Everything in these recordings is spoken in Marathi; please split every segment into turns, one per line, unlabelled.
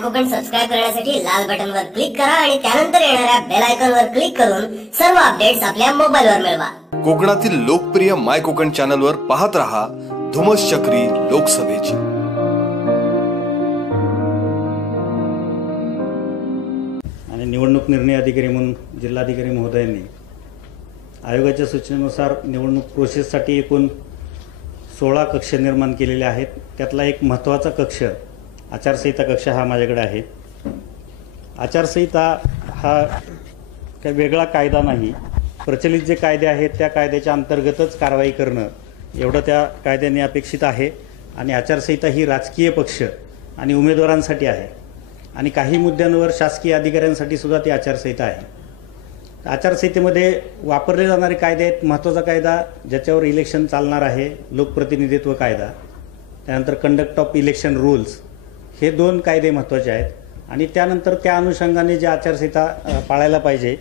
कोकण सबस्क्राईब करण्यासाठी लाल बटन वर क्लिक करा आणि त्यानंतर येणाऱ्या बेल आयकॉन वर क्लिक करून सर्व अपडेट्स आपल्या मोबाईल वर मिळवा.
कोकणातील लोकप्रिय माय कोकण चॅनलवर पाहत रहा धुमस चक्री लोकसभेची.
आणि निवडणूक निर्णय अधिकारी म्हणून जिल्हाधिकारी महोदयांनी आयोगाच्या सूचनेनुसार निवडणूक प्रोसेससाठी एकूण सोळा कक्ष निर्माण केलेले आहेत. त्यातला एक महत्त्वाचा कक्ष आचारसंहिता कक्ष हा माझ्याकडे आहे. आचारसंहिता हा काही वेगळा कायदा नाही. प्रचलित जे कायदे आहेत त्या कायद्याच्या अंतर्गतच कारवाई करणं एवढं त्या कायद्याने अपेक्षित आहे. आणि आचारसंहिता ही राजकीय पक्ष आणि उमेदवारांसाठी आहे. आणि काही मुद्द्यांवर शासकीय अधिकाऱ्यांसाठी सुद्धा ती आचारसंहिता आहे. आचारसंहितेमध्ये वापरले जाणारे कायदे आहेत. महत्त्वाचा कायदा ज्याच्यावर इलेक्शन चालणार आहे लोकप्रतिनिधित्व कायदा. त्यानंतर कंडक्ट ऑफ इलेक्शन रूल्स हे दोन कायदे महत्त्वाचे आहेत. आणि त्यानंतर त्या अनुषंगाने जे आचारसंहिता पाळायला पाहिजे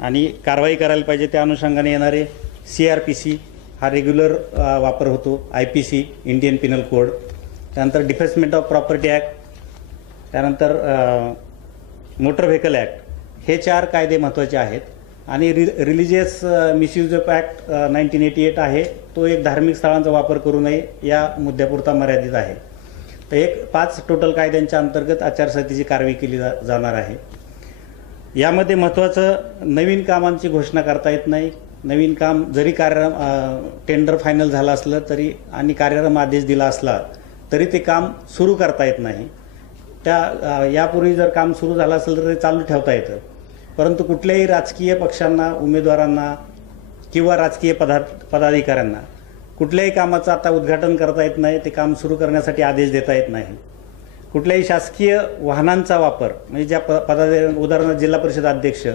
आणि कारवाई करायला पाहिजे त्या अनुषंगाने येणारे सी आर पी सी हा रेग्युलर वापर होतो I P C Indian penal code त्यानंतर डिफेन्समेंट ऑफ प्रॉपर्टी ॲक्ट त्यानंतर मोटर व्हेकल ॲक्ट हे चार कायदे महत्त्वाचे आहेत. आणि re religious misuse of act nineteen eighty eight आहे. तो एक धार्मिक स्थळांचा वापर करू नये या मुद्द्यापुरता मर्यादित आहे. तर एक पाच टोटल कायद्यांच्या अंतर्गत आचारसंहितेची कारवाई केली जा जाणार आहे. यामध्ये महत्त्वाचं नवीन कामांची घोषणा करता येत नाही. नवीन काम जरी कार्यक्रम टेंडर फायनल झालं असलं तरी आणि कार्यक्रम आदेश दिला असला तरी ते काम सुरू करता येत नाही. त्या यापूर्वी जर काम सुरू झालं असेल तर ते चालू ठेवता येतं. परंतु कुठल्याही राजकीय पक्षांना उमेदवारांना किंवा राजकीय पदा पदाधिकाऱ्यांना कुठल्याही कामाचं आता उद्घाटन करता येत नाही ते काम सुरू करण्यासाठी आदेश देता येत नाही. कुठल्याही शासकीय वाहनांचा वापर म्हणजे ज्या प पदाधिकारी उदाहरणार्थ जिल्हा परिषद अध्यक्ष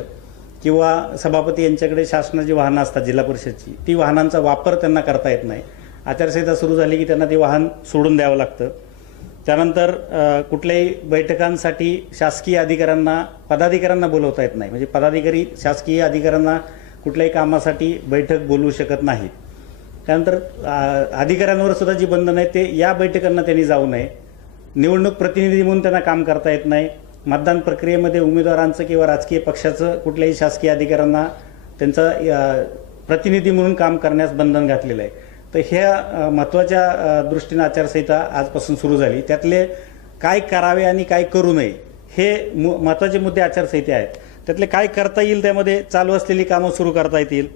किंवा सभापती यांच्याकडे शासनाची वाहनं असतात जिल्हा परिषदची ती वाहनांचा वापर त्यांना करता येत नाही. आचारसंहिता सुरू झाली की त्यांना ते वाहन सोडून द्यावं लागतं. त्यानंतर कुठल्याही बैठकांसाठी शासकीय अधिकाऱ्यांना पदाधिकाऱ्यांना बोलवता येत नाही. म्हणजे पदाधिकारी शासकीय अधिकाऱ्यांना कुठल्याही कामासाठी बैठक बोलवू शकत नाहीत. त्यानंतर अधिकाऱ्यांवर सुद्धा जी बंधन आहे ते या बैठकांना त्यांनी जाऊ नये. निवडणूक प्रतिनिधी म्हणून त्यांना काम करता येत नाही. मतदान प्रक्रियेमध्ये उमेदवारांचं किंवा राजकीय पक्षाचं कुठल्याही शासकीय अधिकाऱ्यांना त्यांचं प्रतिनिधी म्हणून काम करण्यास बंधन घातलेलं आहे. तर ह्या महत्त्वाच्या दृष्टीनं आचारसंहिता आजपासून सुरू झाली. त्यातले काय करावे आणि काय करू नये हे मु- महत्त्वाचे मुद्दे आचारसंहिते आहेत. त्यातले काय करता येईल त्यामध्ये चालू असलेली कामं सुरू करता येतील.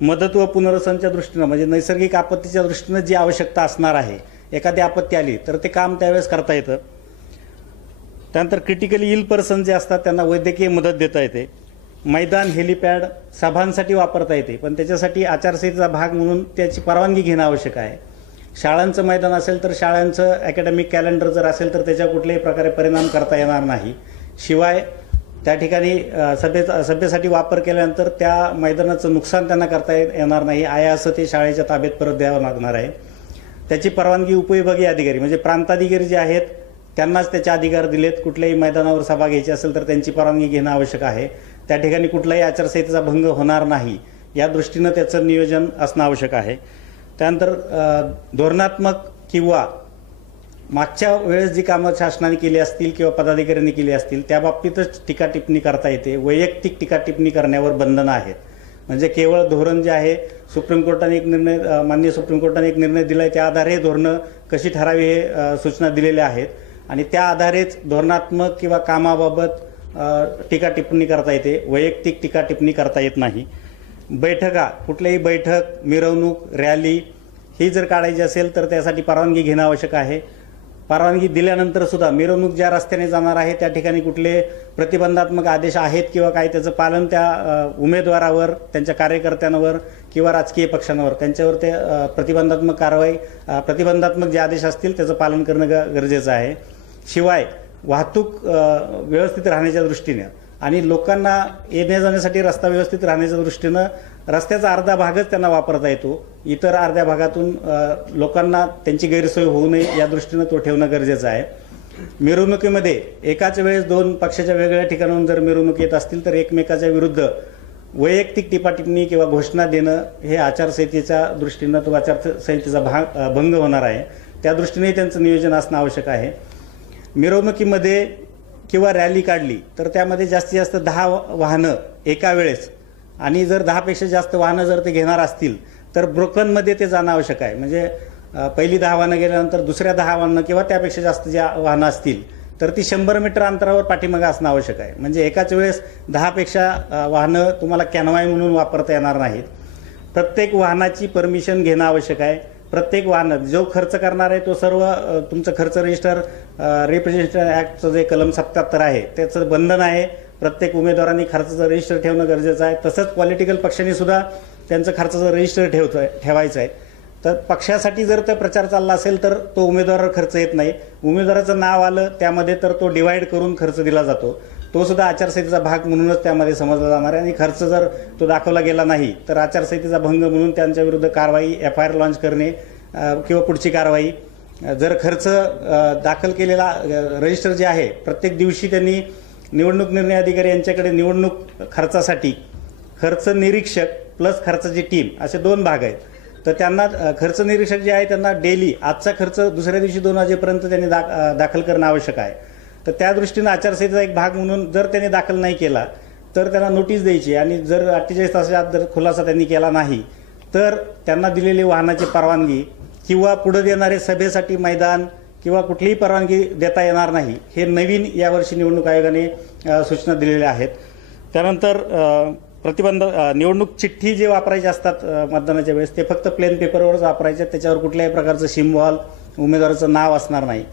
मदत व पुनर्वसनच्या दृष्टीनं म्हणजे नैसर्गिक आपत्तीच्या दृष्टीनं जी आवश्यकता असणार आहे एखादी आपत्ती आली तर ते काम त्यावेळेस करता येतं. त्यानंतर क्रिटिकली इल पर्सन जे असतात त्यांना वैद्यकीय मदत देता येते. मैदान हेलिपॅड सभांसाठी वापरता येते पण त्याच्यासाठी आचारसंहितेचा भाग म्हणून त्याची परवानगी घेणं आवश्यक आहे. शाळांचं मैदान असेल तर शाळांचं अकॅडमिक कॅलेंडर जर असेल तर त्याच्या कुठल्याही प्रकारे परिणाम करता येणार नाही. शिवाय त्या ठिकाणी सभेचा सभेसाठी वापर केल्यानंतर त्या मैदानाचं नुकसान त्यांना करता येणार नाही. आहे असं ते शाळेच्या ताब्यात परत द्यावं लागणार आहे. त्याची परवानगी उपविभागीय अधिकारी म्हणजे प्रांताधिकारी जे आहेत त्यांनाच त्याचे अधिकार दिलेत. कुठल्याही मैदानावर सभा घ्यायची असेल तर त्यांची परवानगी घेणं आवश्यक आहे. त्या ठिकाणी कुठलाही आचारसंहितेचा भंग होणार नाही. या दृष्टीनं त्याचं नियोजन असणं आवश्यक आहे. त्यानंतर धोरणात्मक किंवा मागच्या वेळेस जी कामं शासनाने केली असतील किंवा पदाधिकाऱ्यांनी केली असतील त्या बाबतीतच टीका टिप्पणी करता येते. वैयक्तिक टीका टिप्पणी करण्यावर बंधनं आहेत. म्हणजे केवळ धोरण जे आहे सुप्रीम कोर्टाने एक निर्णय मान्य माननीय सुप्रीम कोर्टाने एक निर्णय दिला आहे त्या आधारे धोरणं कशी ठरावी हे सूचना दिलेल्या आहेत. आणि त्या आधारेच धोरणात्मक किंवा कामाबाबत टीका टिप्पणी करता येते. वैयक्तिक टीका टिप्पणी करता येत नाही. बैठका कुठल्याही बैठक मिरवणूक रॅली ही जर काढायची असेल तर त्यासाठी परवानगी घेणं आवश्यक आहे. परवानगी दिल्यानंतर सुद्धा मिरवणूक ज्या रस्त्याने जाणार आहे त्या ठिकाणी कुठले प्रतिबंधात्मक आदेश आहेत किंवा काय त्याचं पालन त्या उमेदवारावर त्यांच्या कार्यकर्त्यांवर किंवा राजकीय पक्षांवर त्यांच्यावर ते प्रतिबंधात्मक कारवाई प्रतिबंधात्मक जे आदेश असतील त्याचं पालन करणं ग- गरजेचं आहे. शिवाय वाहतूक व्यवस्थित राहण्याच्या दृष्टीने आणि लोकांना येण्या जाण्यासाठी रस्ता व्यवस्थित राहण्याच्या दृष्टीनं रस्त्याचा अर्धा भागच त्यांना वापरता येतो. इतर अर्ध्या भागातून लोकांना त्यांची गैरसोय होऊ नये या दृष्टीनं तो ठेवणं गरजेचं आहे. मिरवणुकीमध्ये एकाच वेळेस दोन पक्षाच्या वेगवेगळ्या ठिकाणाहून जर मिरवणूक येत असतील तर एकमेकाच्या विरुद्ध वैयक्तिक टिपाटिपणी किंवा घोषणा देणं हे आचारसंहितेच्या दृष्टीनं तो आचारसंहितेचा भाग भंग होणार आहे. त्या दृष्टीने त्यांचं नियोजन असणं आवश्यक आहे. मिरवणुकीमध्ये किंवा रॅली काढली तर त्यामध्ये जास्तीत जास्त दहा वाहनं एका वेळेस आणि जर दहापेक्षा जास्त वाहनं जर ते घेणार असतील तर ब्रोकनमध्ये ते जाणं आवश्यक आहे. म्हणजे पहिली दहा वाहनं गेल्यानंतर दुसऱ्या दहा वाहनं किंवा त्यापेक्षा जास्त ज्या वाहनं असतील तर ती शंभर मीटर अंतरावर पाठीमागं असणं आवश्यक आहे. म्हणजे एकाच वेळेस दहापेक्षा वाहनं तुम्हाला कॅनवाय म्हणून वापरता येणार नाहीत. प्रत्येक वाहनाची परमिशन घेणं आवश्यक आहे. प्रत्येक वाहन जो खर्च करणार आहे तो सर्व तुमचं खर्च रजिस्टर रिप्रेझेंटेशन ॲक्टचं जे कलम सत्याहत्तर आहे त्याचं बंधन आहे. प्रत्येक उमेदवारांनी खर्चाचं रजिस्टर ठेवणं गरजेचं आहे. तसंच पॉलिटिकल पक्षांनी सुद्धा त्यांचं खर्चाचं रजिस्टर ठेवतोय ठेवायचं आहे तर पक्षासाठी जर ते प्रचार चालला असेल तर तो उमेदवारावर खर्च येत नाही. उमेदवाराचं नाव आलं त्यामध्ये तर तो डिवाइड करून खर्च दिला जातो. तो सुद्धा आचारसंहितेचा भाग म्हणूनच त्यामध्ये समजला जाणार आहे. आणि खर्च जर तो दाखवला गेला नाही तर आचारसंहितेचा भंग म्हणून त्यांच्या विरुद्ध कारवाई एफ आय आर लॉन्च करणे किंवा पुढची कारवाई जर खर्च दाखल केलेला रजिस्टर जे आहे प्रत्येक दिवशी त्यांनी निवडणूक निर्णय अधिकारी यांच्याकडे निवडणूक खर्चासाठी खर्च निरीक्षक प्लस खर्चाची टीम असे दोन भाग आहेत. तर त्यांना खर्च निरीक्षक जे आहे त्यांना डेली आजचा खर्च दुसऱ्या दिवशी दोन वाजेपर्यंत त्यांनी दा दाखल करणं आवश्यक आहे. तर त्या दृष्टीनं आचारसंहितेचा एक भाग म्हणून जर त्यांनी दाखल नाही केला तर त्यांना नोटीस द्यायची आणि जर अठ्ठेचाळीस तासाच्या आत जर खुलासा त्यांनी केला नाही तर त्यांना दिलेली वाहनाची परवानगी किंवा पुढे देणारे सभेसाठी मैदान किंवा कुठलीही परवानगी देता येणार नाही हे नवीन यावर्षी निवडणूक आयोगाने सूचना दिलेल्या आहेत. त्यानंतर प्रतिबंध निवडणूक चिठ्ठी जे वापरायचे असतात मतदानाच्या वेळेस ते फक्त प्लेन पेपरवरच वापरायचे. त्याच्यावर कुठल्याही प्रकारचं सिम्बॉल उमेदवाराचं नाव असणार नाही.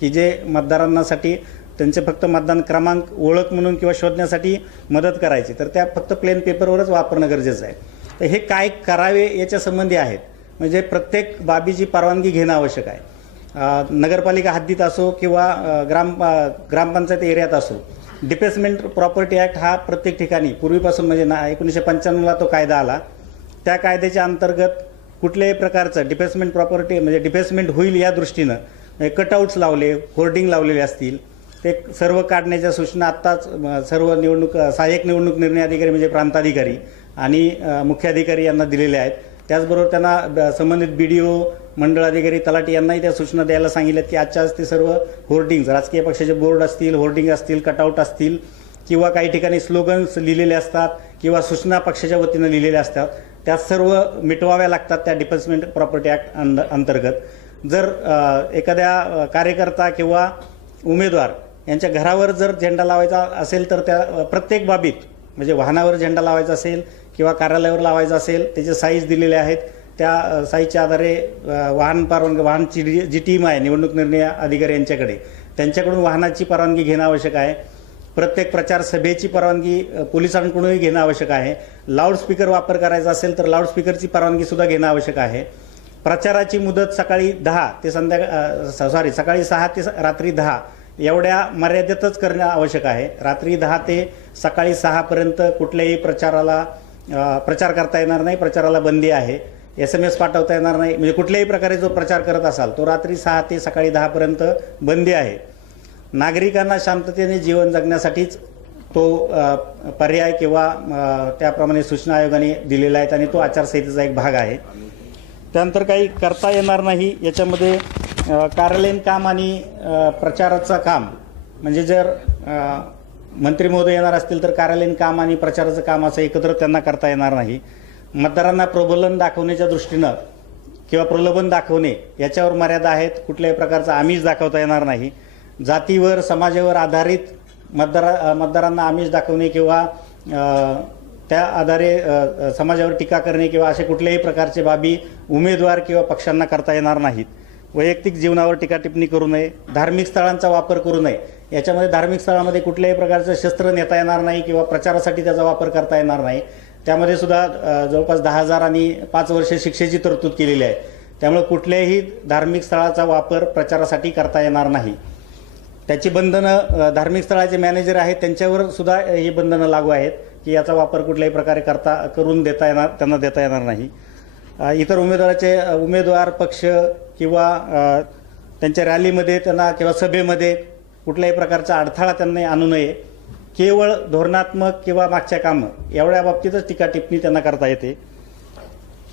की जे मतदारांसाठी त्यांचे फक्त मतदान क्रमांक ओळख म्हणून किंवा शोधण्यासाठी मदत करायची तर त्या फक्त प्लेन पेपरवरच वापरणं गरजेचं आहे. तर हे काय करावे याच्या संबंधी आहेत. म्हणजे प्रत्येक बाबीची परवानगी घेणं आवश्यक आहे. नगरपालिका हद्दीत असो किंवा ग्राम ग्रामपंचायत एरियात असो. डिपेसमेंट प्रॉपर्टी ॲक्ट हा प्रत्येक ठिकाणी पूर्वीपासून म्हणजे ना एकोणीसशे पंच्याण्णवला तो कायदा आला. त्या कायद्याच्या अंतर्गत कुठल्याही प्रकारचं डिफेसमेंट प्रॉपर्टी म्हणजे डिफेसमेंट होईल या दृष्टीनं म्हणजे कटआउट्स लावले होर्डिंग लावलेले असतील. ते सर्व काढण्याच्या सूचना आत्ताच सर्व निवडणूक सहाय्यक निवडणूक निर्णय अधिकारी म्हणजे प्रांताधिकारी आणि मुख्याधिकारी यांना दिलेले आहेत. त्याचबरोबर त्यांना संबंधित बी डी ओ मंडळ अधिकारी यांनाही त्या सूचना द्यायला सांगितल्यात की आजच्या आज ते सर्व होर्डिंग्ज राजकीय पक्षाचे बोर्ड असतील होर्डिंग असतील कटआउट असतील किंवा काही ठिकाणी स्लोगन्स लिहिलेले असतात किंवा सूचना पक्षाच्या वतीनं लिहिलेल्या असतात त्या सर्व मिटवाव्या लागतात त्या डिफेन्समेंट प्रॉपर्टी ॲक्ट अंद- अंतर्गत. जर एखाद्या कार्यकर्ता किंवा उमेदवार यांच्या घरावर जर झेंडा लावायचा असेल तर त्या प्रत्येक बाबीत म्हणजे वाहनावर झेंडा लावायचा असेल किंवा कार्यालयावर लावायचा असेल त्याचे साईज दिलेले आहेत त्या साईच्या साईजच्या आधारे वाहन परवानगी वाहनची जी- जी टीम आहे निवडणूक निर्णय अधिकारी यांच्याकडे त्यांच्याकडून वाहनाची परवानगी घेणं आवश्यक आहे. प्रत्येक प्रचार सभेची परवानगी पोलिसांकडूनही घेणं आवश्यक आहे. लाऊडस्पीकर वापर करायचा असेल तर लाऊडस्पीकरची परवानगी सुद्धा घेणं आवश्यक आहे. प्रचाराची मुदत सकाळी दहा ते संध्याकाळ सॉरी सकाळी सहा ते स- रात्री दहा एवढ्या मर्यादेतच करणं आवश्यक आहे. रात्री दहा ते सकाळी सहापर्यंत कुठल्याही प्रचाराला प्रचार करता येणार नाही प्रचाराला बंदी आहे. एस एम एस पाठवता येणार नाही. म्हणजे कुठल्याही प्रकारे जो प्रचार करत असाल तो रात्री सहा ते सकाळी दहापर्यंत बंदी आहे. नागरिकांना शांततेने जीवन जगण्यासाठीच तो पर्याय किंवा त्याप्रमाणे सूचना आयोगाने दिलेला आहेत आणि तो आचारसंहितेचा एक भाग आहे. त्यानंतर काही करता येणार नाही. याच्यामध्ये कार्यालयीन काम आणि प्रचाराचं काम. म्हणजे जर मंत्री महोदय येणार असतील तर कार्यालयीन काम आणि प्रचाराचं काम असं एकत्र त्यांना करता येणार नाही. मतदारांना प्रबोधन दाखवण्याच्या दृष्टीनं किंवा प्रलोभन दाखवणे याच्यावर मर्यादा आहेत. कुठल्याही प्रकारचा आमिष दाखवता येणार नाही. जातीवर समाजावर आधारित मतदारा मतदारांना आमिष दाखवणे किंवा त्या आधारे समाजावर टीका करणे किंवा असे कुठल्याही प्रकारचे बाबी उमेदवार किंवा पक्षांना करता येणार नाहीत. वैयक्तिक जीवनावर टीकाटिपणी करू नये. धार्मिक स्थळांचा वापर करू नये. याच्यामध्ये धार्मिक स्थळामध्ये कुठल्याही प्रकारचं शस्त्र नेता येणार नाही किंवा प्रचारासाठी त्याचा वापर करता येणार नाही. त्यामध्ये सुद्धा जवळपास दहा हजार आणि पाच वर्ष शिक्षेची तरतूद केलेली आहे. त्यामुळे कुठल्याही धार्मिक स्थळाचा वापर प्रचारासाठी करता येणार नाही. त्याची बंधनं धार्मिक स्थळाचे मॅनेजर आहेत त्यांच्यावर सुद्धा ही बंधनं लागू आहेत की याचा वापर कुठल्याही प्रकारे करता करून देता येणार त्यांना देता येणार नाही. इतर उमेदवाराचे उमेदवार पक्ष किंवा त्यांच्या रॅलीमध्ये त्यांना किंवा सभेमध्ये कुठल्याही प्रकारचा अडथळा त्यांनी आणू नये. केवळ धोरणात्मक किंवा मागच्या कामं एवढ्या बाबतीतच टीका टिप्पणी त्यांना करता येते.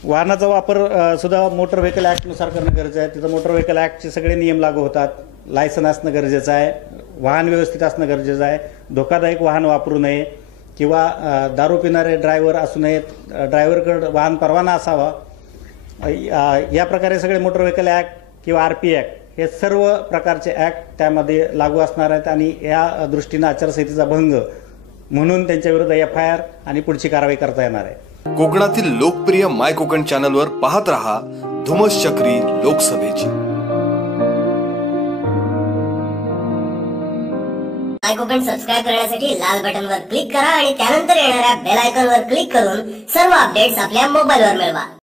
वाहनाचा वापर सुद्धा मोटर व्हेकल ॲक्टनुसार करणं गरजेचं आहे. तिथं मोटर व्हेकल ॲक्टचे सगळे नियम लागू होतात. लायसन असणं गरजेचं आहे. वाहन व्यवस्थित असणं गरजेचं आहे. धोकादायक वाहन वापरू नये किंवा दारू पिणारे ड्रायव्हर असू नयेत. ड्रायव्हरकडं वाहन परवाना असावा. या प्रकारे सगळे मोटर व्हेकल ॲक्ट किंवा आर पी ॲक्ट हे सर्व प्रकारचे ॲक्ट त्यामध्ये लागू असणार आहेत आणि या दृष्टीनं आचारसंहितेचा भंग म्हणून त्यांच्या विरुद्ध एफ आय आर आणि पुढची कारवाई करता येणार आहे.
कोकणातील लोकप्रिय माय कोकण चॅनलवर पाहत रहा धुमस चक्री लोकसभेची.
माय कोकण सबस्क्राईब करण्यासाठी लाल बटन वर क्लिक करा आणि त्यानंतर येणाऱ्या बेल आयकॉन वर क्लिक करून सर्व अपडेट्स आपल्या मोबाईलवर मिळवा.